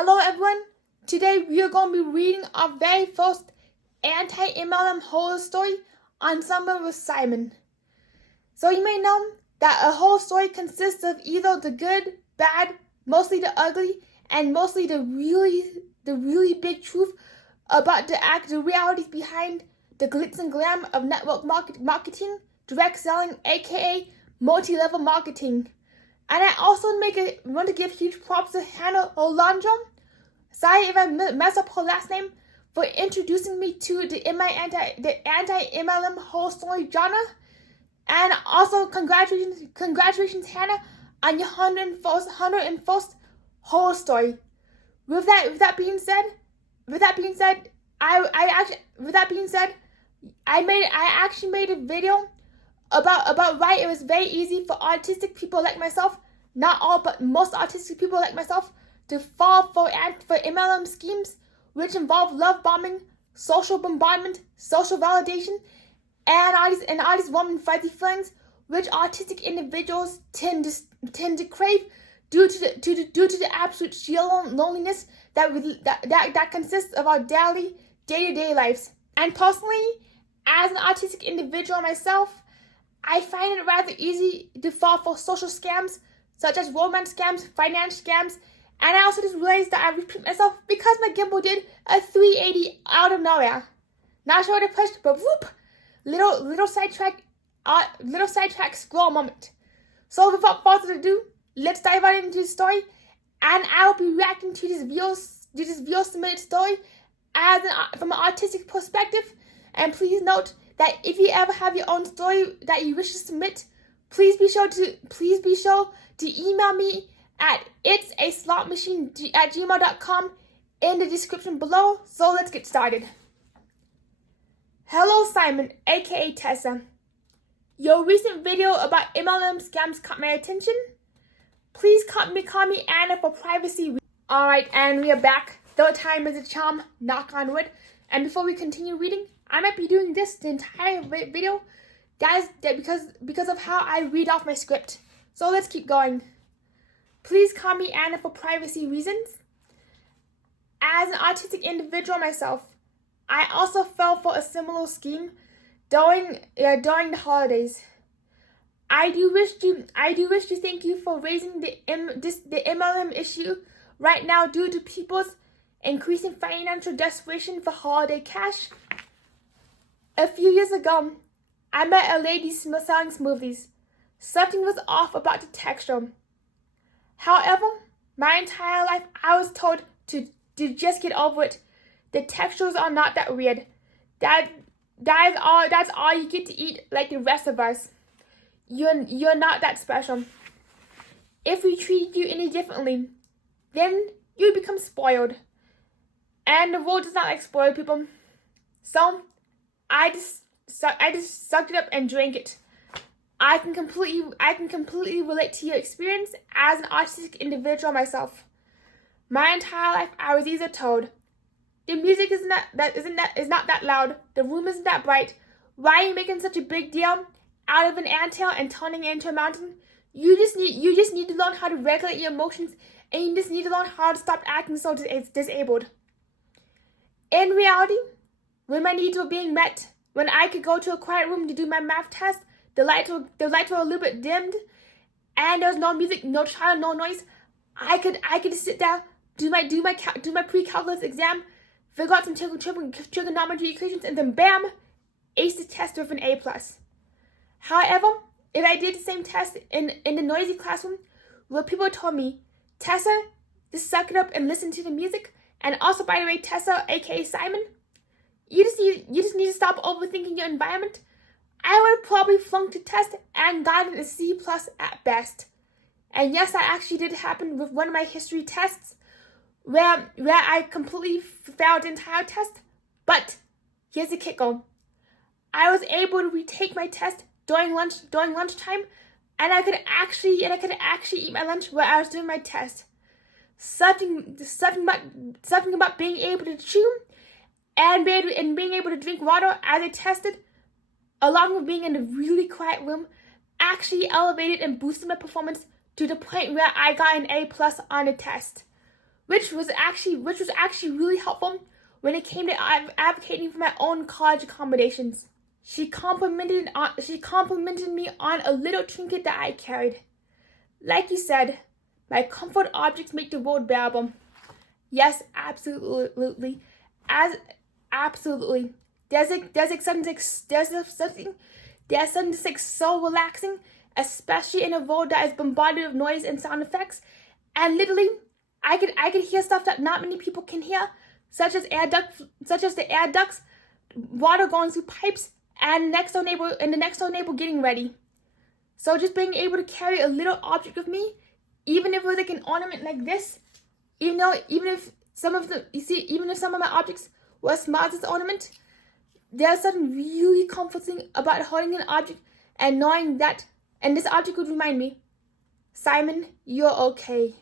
Hello everyone, today we are going to be reading our very first anti-MLM horror story, Ensemble with Simon. So you may know that a horror story consists of either the good, bad, mostly the ugly, and mostly the really big truth about the realities behind the glitz and glam of network marketing, direct selling, aka multi-level marketing. And I also want to give huge props to Hannah Olandra. Sorry if I mess up her last name, for introducing me to the anti-MLM horror story genre. And also congratulations Hannah on your 101st horror story. With that being said, I actually made a video about why it was very easy for autistic people like myself, not all but most autistic people like myself, to fall for MLM schemes which involve love bombing, social bombardment, social validation, and all these warm and fuzzy feelings which autistic individuals tend to crave due to the absolute sheer loneliness that consists of our daily day-to-day lives. And personally, as an autistic individual myself, I find it rather easy to fall for social scams such as romance scams, finance scams, and I also just realized that I repeat myself because my gimbal did a 380 out of nowhere. Not sure what I pushed, but whoop! Little sidetrack scroll moment. So without further ado, let's dive right into the story, and I'll be reacting to this viewer submitted story from an autistic perspective. And please note that if you ever have your own story that you wish to submit, please be sure to email me at itsaslotmachine@gmail.com in the description below. So let's get started. Hello Simon, aka Tessa. Your recent video about MLM scams caught my attention. Please call me Anna for privacy. Alright, and we are back. Third time is a charm, knock on wood. And before we continue reading, I might be doing this the entire video, guys, because of how I read off my script. So let's keep going. Please call me Anna for privacy reasons. As an autistic individual myself, I also fell for a similar scheme during the holidays. I do wish to thank you for raising the MLM issue right now due to people's increasing financial desperation for holiday cash. A few years ago, I met a lady selling smoothies. Something was off about the texture. However, my entire life I was told to just get over it. The textures are not that weird. That's all you get to eat like the rest of us. You're not that special. If we treat you any differently, then you become spoiled. And the world does not like spoiled people. So I just sucked it up and drank it. I can completely relate to your experience as an autistic individual myself. My entire life I was either told, the music is not that loud, the room isn't that bright, why are you making such a big deal out of an anthill and turning it into a mountain? You just need to learn how to regulate your emotions, and you just need to learn how to stop acting so disabled. In reality, when my needs were being met, when I could go to a quiet room to do my math test, the lights were a little bit dimmed, and there was no music, no child, no noise. I could just sit down, do my pre-calculus exam, figure out some trigonometry equations, and then bam, ace the test with an A+. However, if I did the same test in the noisy classroom, where people told me, Tessa, just suck it up and listen to the music, and also, by the way, Tessa, aka Simon, you just need to stop overthinking your environment, I would have probably flunked the test and gotten a C+ at best. And yes, that actually did happen with one of my history tests, where I completely failed the entire test. But here's the kicker: I was able to retake my test during lunchtime, and I could actually eat my lunch while I was doing my test. Something about being able to chew and being able to drink water as I tested, along with being in a really quiet room, actually elevated and boosted my performance to the point where I got an A+ on the test. which was actually really helpful when it came to advocating for my own college accommodations. She complimented me on a little trinket that I carried. Like you said, my comfort objects make the world bearable. Yes, absolutely. Absolutely. There's something so relaxing, especially in a world that is bombarded with noise and sound effects. And literally, I could hear stuff that not many people can hear, such as the air ducts, water going through pipes, and the next door neighbor getting ready. So just being able to carry a little object with me, even if it was like an ornament like this, even if some of my objects were small as this ornament, there's something really comforting about holding an object and knowing that, and this object would remind me, Simon, you're okay.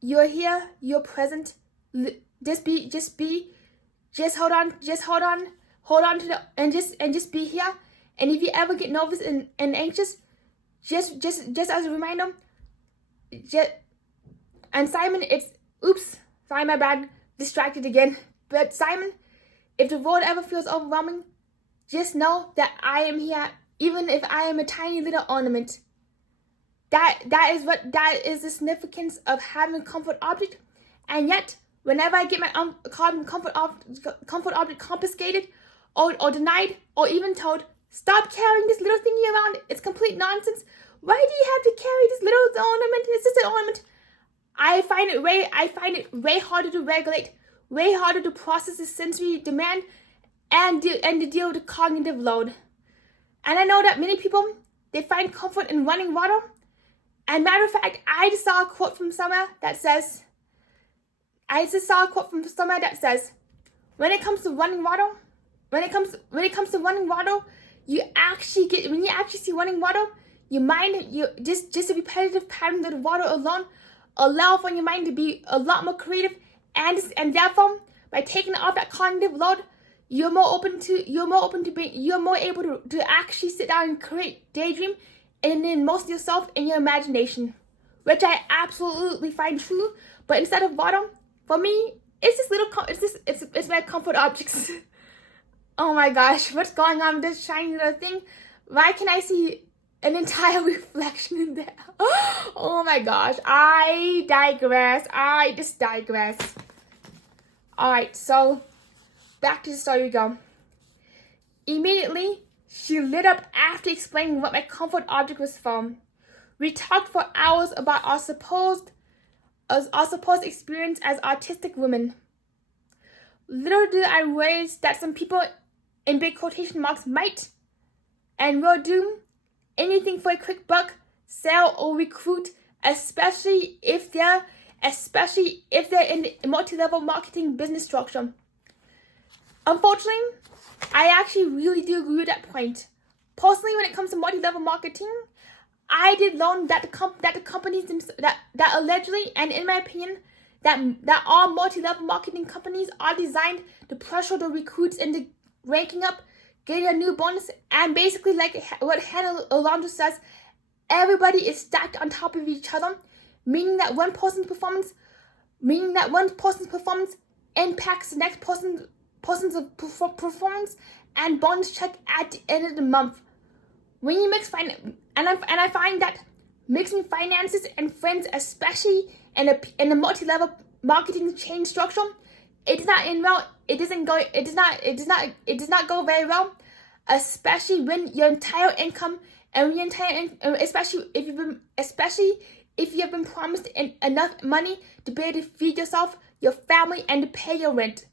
You're here, you're present. Just hold on to and just be here. And if you ever get nervous and anxious, just as a reminder, and Simon, sorry, my bad, distracted again. But Simon, if the world ever feels overwhelming, just know that I am here, even if I am a tiny little ornament. That is the significance of having a comfort object. And yet, whenever I get my comfort object confiscated or denied or even told, stop carrying this little thingy around, it's complete nonsense. Why do you have to carry this little ornament? It's just an ornament. I find it way harder to regulate, way harder to process the sensory demand and to deal with the cognitive load. And I know that many people, they find comfort in running water. And matter of fact, I just saw a quote from somewhere that says, when it comes to running water, you actually see running water, your mind, just a repetitive pattern of the water alone allow for your mind to be a lot more creative, and therefore, by taking off that cognitive load, you're more able to actually sit down and create, daydream, and then most yourself in your imagination, which I absolutely find true. But instead of water, for me, it's my comfort objects. Oh my gosh, what's going on with this shiny little thing? Why can I see an entire reflection in there? Oh my gosh, I just digress. Alright, so back to the story we go. Immediately, she lit up after explaining what my comfort object was from. We talked for hours about our supposed experience as autistic women. Little did I realize that some people, in big quotation marks, might and will do anything for a quick buck, sell or recruit, especially if they're in the multi-level marketing business structure. Unfortunately, I actually really do agree with that point. Personally, when it comes to multi-level marketing, I did learn that the companies that allegedly, and in my opinion, that all multi-level marketing companies are designed to pressure the recruits into ranking up, getting a new bonus, and basically, like what Hannah Alonso says, everybody is stacked on top of each other, meaning that one person's performance impacts the next person's performance and bonus check at the end of the month. When you mix I find that mixing finances and friends, especially in a multi-level marketing chain structure, it does not go very well, especially when your entire income especially if you have been promised enough money to be able to feed yourself, your family, and to pay your rent.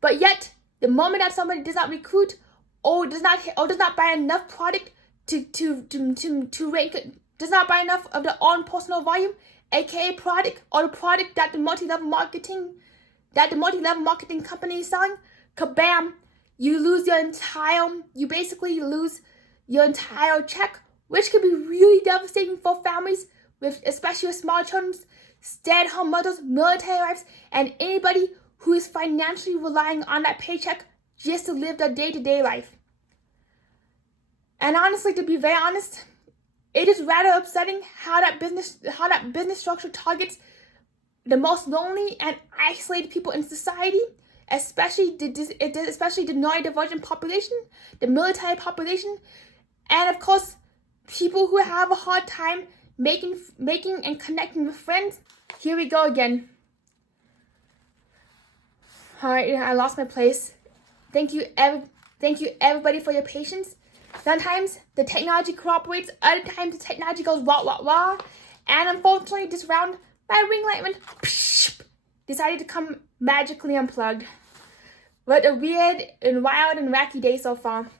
But yet, the moment that somebody does not recruit or does not buy enough product to rank, does not buy enough of their own personal volume, aka product, or the product that the multi-level marketing company is selling, kabam, you basically lose your entire check, which could be really devastating for families especially with small children, stay-at-home mothers, military wives, and anybody who is financially relying on that paycheck just to live their day-to-day life. And honestly, to be very honest, it is rather upsetting how that business structure targets the most lonely and isolated people in society, especially the neurodivergent population, the military population, and of course, people who have a hard time making and connecting with friends. Here we go again. All right, I lost my place. Thank you everybody for your patience. Sometimes the technology cooperates, other times the technology goes wah wah wah, and unfortunately this round my ring light went decided to come magically unplugged. What a weird and wild and wacky day so far.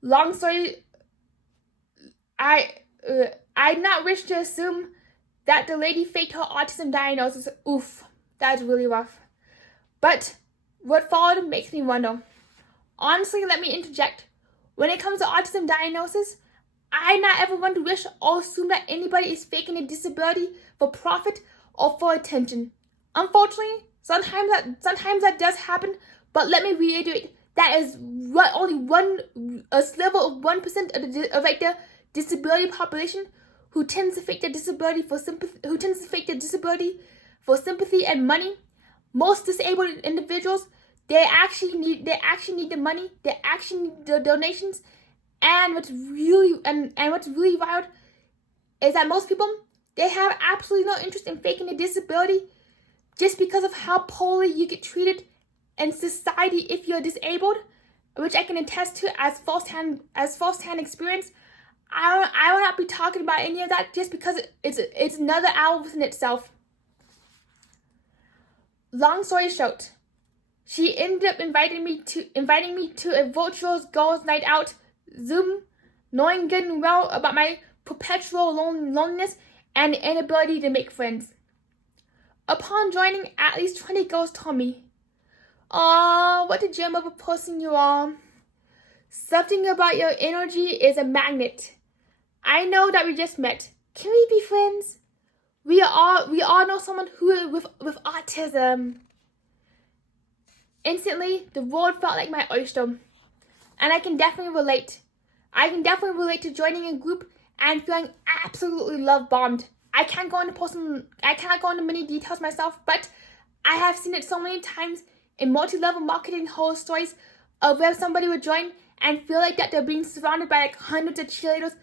Long story, I'd not wish to assume that the lady faked her autism diagnosis. Oof, that's really rough. But what followed makes me wonder. Honestly, let me interject. When it comes to autism diagnosis, I not ever want to wish or assume that anybody is faking a disability for profit or for attention. Unfortunately, sometimes that does happen, but let me reiterate, that is only a sliver of 1% of the disability population who tends to fake their disability for sympathy and money. Most disabled individuals, they actually need the money, they actually need the donations, and what's really wild is that most people, they have absolutely no interest in faking a disability just because of how poorly you get treated in society if you're disabled, which I can attest to as firsthand experience. I will not be talking about any of that just because it's another hour within itself. Long story short, she ended up inviting me to a virtual girls' night out Zoom, knowing good and well about my perpetual loneliness and inability to make friends. Upon joining, at least 20 girls told me, "Aw, what a gem of a person you are. Something about your energy is a magnet. I know that we just met. Can we be friends? We all know someone who with autism." Instantly, the world felt like my oyster, and I can definitely relate. To joining a group and feeling absolutely love bombed. I cannot go into many details myself, but I have seen it so many times in multi-level marketing horror stories of where somebody would join and feel like that they're being surrounded by like hundreds of cheerleaders,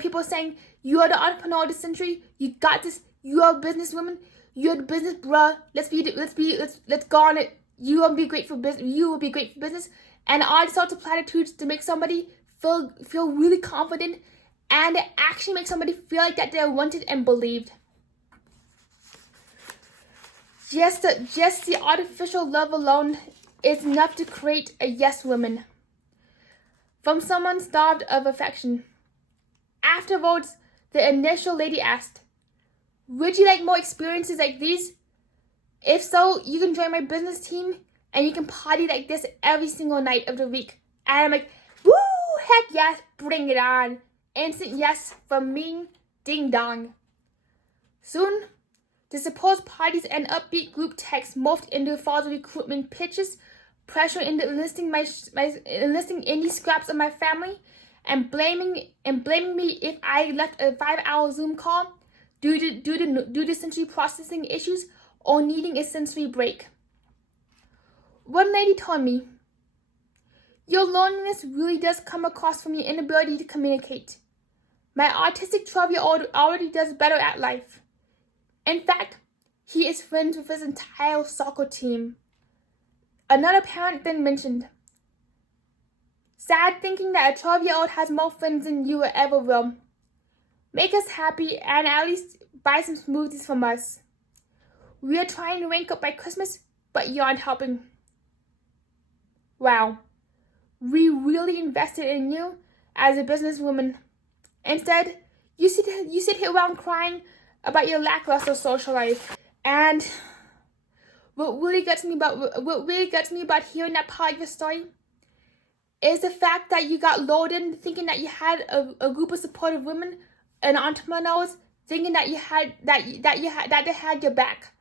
people saying, "You are the entrepreneur of the century. You got this. You are a businesswoman. You're the business bruh. Let's go on it. You will be great for business. You will be great for business," and all sorts of platitudes to make somebody feel really confident, and actually make somebody feel like that they're wanted and believed. Just the artificial love alone is enough to create a yes woman from someone starved of affection. Afterwards, the initial lady asked, "Would you like more experiences like these? If so, you can join my business team and you can party like this every single night of the week." And I'm like, woo, heck yes, bring it on. Instant yes from me, ding dong. Soon, the supposed parties and upbeat group text morphed into false recruitment pitches, pressure into enlisting any scraps of my family, and blaming me if I left a 5-hour Zoom call due to sensory processing issues or needing a sensory break. One lady told me, "Your loneliness really does come across from your inability to communicate. My autistic 12-year-old already does better at life. In fact, he is friends with his entire soccer team." Another parent then mentioned, "Sad thinking that a 12-year-old has more friends than you ever will. Make us happy and at least buy some smoothies from us. We are trying to rank up by Christmas, but you aren't helping." Wow, we really invested in you as a businesswoman. Instead, you sit here around crying about your lackluster social life. And what really gets me about hearing that part of your story is the fact that you got lured in thinking that you had a group of supportive women and entrepreneurs, thinking that they had your back.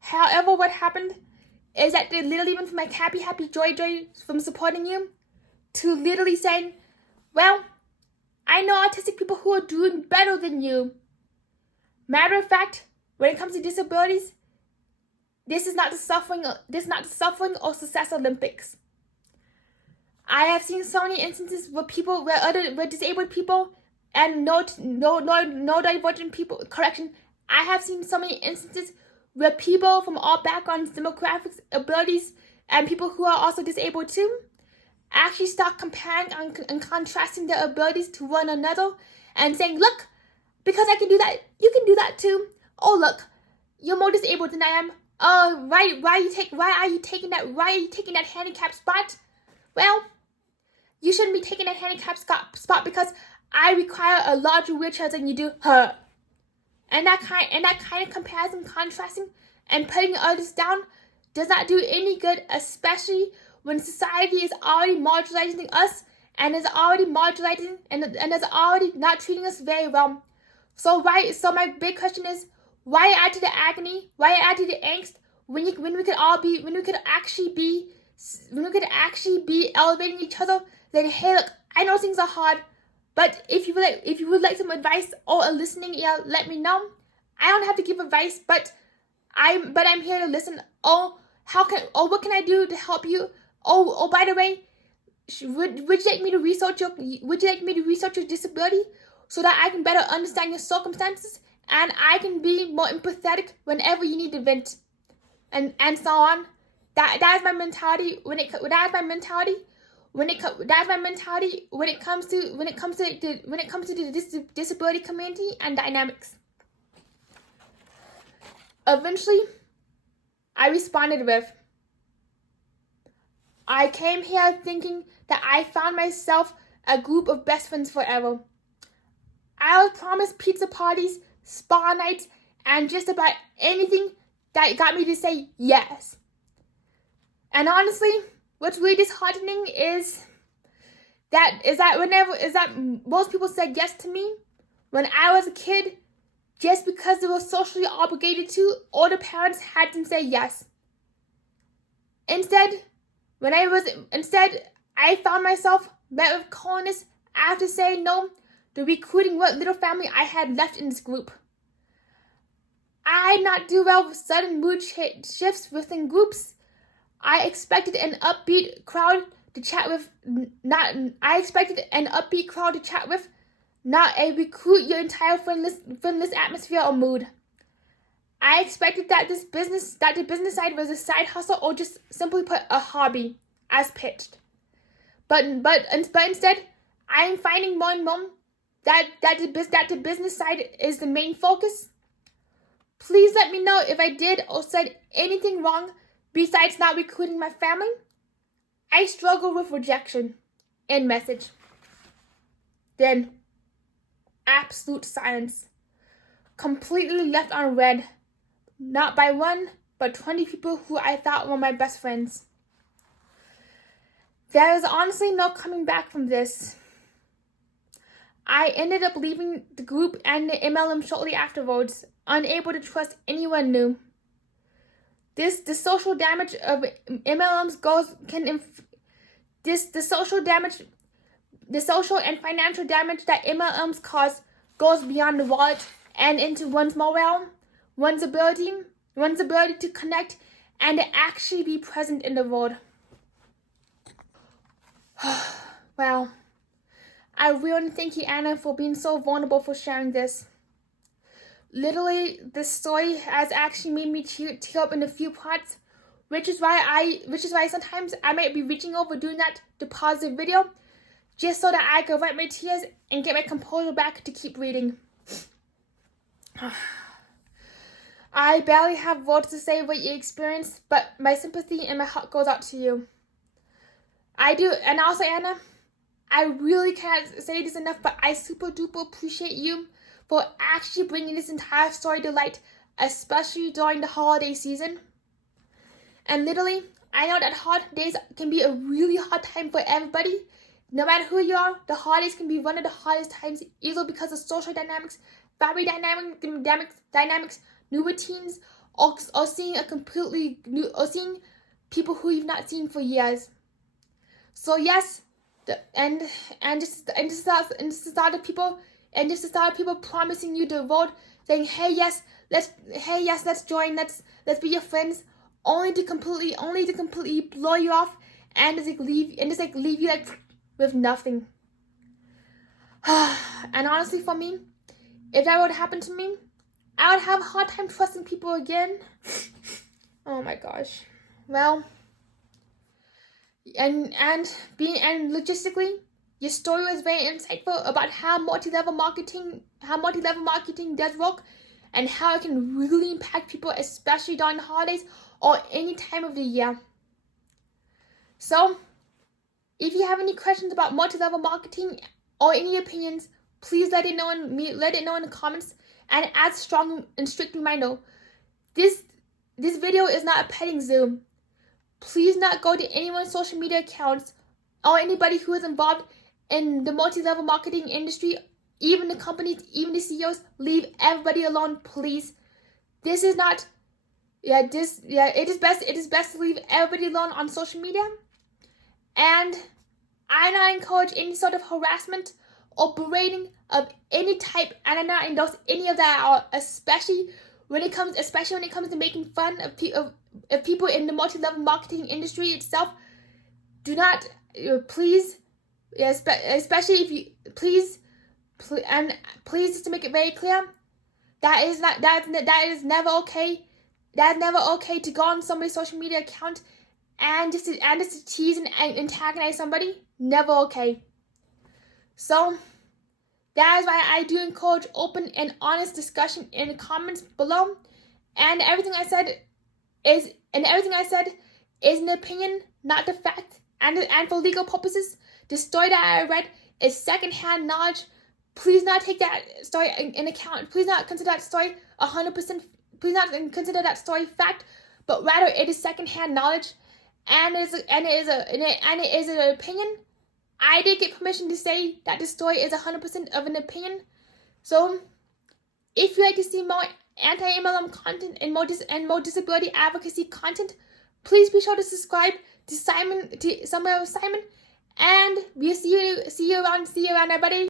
However, what happened is that they literally went from like happy joy from supporting you to literally saying, "Well, I know autistic people who are doing better than you. Matter of fact, when it comes to disabilities, this is not the suffering or success Olympics. I have seen so many instances where disabled people and no divergent people. Correction. I have seen so many instances where people from all backgrounds, demographics, abilities, and people who are also disabled too, actually start comparing and contrasting their abilities to one another and saying, look, because I can do that, you can do that too. Oh, look, you're more disabled than I am. Why are you taking that handicap spot? Well, you shouldn't be taking that handicap spot because I require a larger wheelchair than you do. And that kind of comparison, contrasting, and putting others down does not do any good, especially when society is already marginalizing us and is already marginalizing and is already not treating us very well. So my big question is, why add to the agony? Why add to the angst when we could actually be elevating each other? Then hey, look, I know things are hard, but if you would like some advice or a listening ear, let me know. I don't have to give advice, but I'm here to listen. What can I do to help you? Oh, by the way, would you like me to research your disability so that I can better understand your circumstances and I can be more empathetic whenever you need to vent, and so on. That is my mentality when it comes to the disability community and dynamics. Eventually, I responded with, I came here thinking that I found myself a group of best friends forever. I was promised pizza parties, spa nights, and just about anything that got me to say yes. And honestly, what's really disheartening is that most people said yes to me when I was a kid just because they were socially obligated to, or the parents had them say yes. Instead, I found myself met with coldness after saying no to recruiting what little family I had left in this group. I not do well with sudden mood shifts within groups. I expected an upbeat crowd to chat with, not a recruit your entire friendless atmosphere or mood. I expected that the business side was a side hustle or just simply put a hobby, as pitched. But instead, I am finding more and more that the business side is the main focus. Please let me know if I did or said anything wrong besides not recruiting my family. I struggle with rejection. End message. Then, absolute silence. Completely left unread. Not by one, but 20 people who I thought were my best friends. There is honestly no coming back from this. I ended up leaving the group and the MLM shortly afterwards, unable to trust anyone new. The social damage of MLMs the social and financial damage that MLMs cause goes beyond the wallet and into one's morale, one's ability to connect and to actually be present in the world. Well, I really thank you, Anna, for being so vulnerable, for sharing this. Literally, this story has actually made me tear up in a few parts, which is why sometimes I might be reaching over doing that to pause the video, just so that I can wipe my tears and get my composure back to keep reading. I barely have words to say what you experienced, but my sympathy and my heart goes out to you. I do, and also Anna, I really can't say this enough, but I super duper appreciate you for actually bringing this entire story to light, especially during the holiday season. And literally, I know that holidays can be a really hard time for everybody. No matter who you are, the holidays can be one of the hardest times, either because of social dynamics, family dynamics, new routines, or seeing seeing people who you've not seen for years. So yes, just a lot of people promising you the world saying, hey yes, let's join, let's be your friends, only to completely blow you off and just leave you like with nothing. And honestly, for me, if that would happen to me, I would have a hard time trusting people again. Oh my gosh. Well, and logistically, your story was very insightful about how multi-level marketing does work, and how it can really impact people, especially during the holidays or any time of the year. So, if you have any questions about multi-level marketing or any opinions, please let it know in the comments. And as a strong and strict reminder, this video is not a petting zoo. Please not go to anyone's social media accounts or anybody who is involved in the multi-level marketing industry, even the companies, even the CEOs. Leave everybody alone, please. It is best to leave everybody alone on social media. And I not encourage any sort of harassment or berating of any type, and I not endorse any of that, especially when it comes to making fun of people in the multi-level marketing industry itself. Do not, please, especially if you, please, just to make it very clear, that is never okay. That's never okay to go on somebody's social media account and just to tease and antagonize somebody. Never okay. So that is why I do encourage open and honest discussion in the comments below. And everything I said is an opinion, not the fact. And for legal purposes, the story that I read is secondhand knowledge. Please not take that story in account. Please not consider that story 100%. Please not consider that story fact, but rather it is secondhand knowledge, and it is an opinion. I did get permission to say that the story is 100% of an opinion. So, if you like to see more anti-MLM content and more disability advocacy content, please be sure to subscribe to Somewhere with Simon, and we'll see you around, everybody.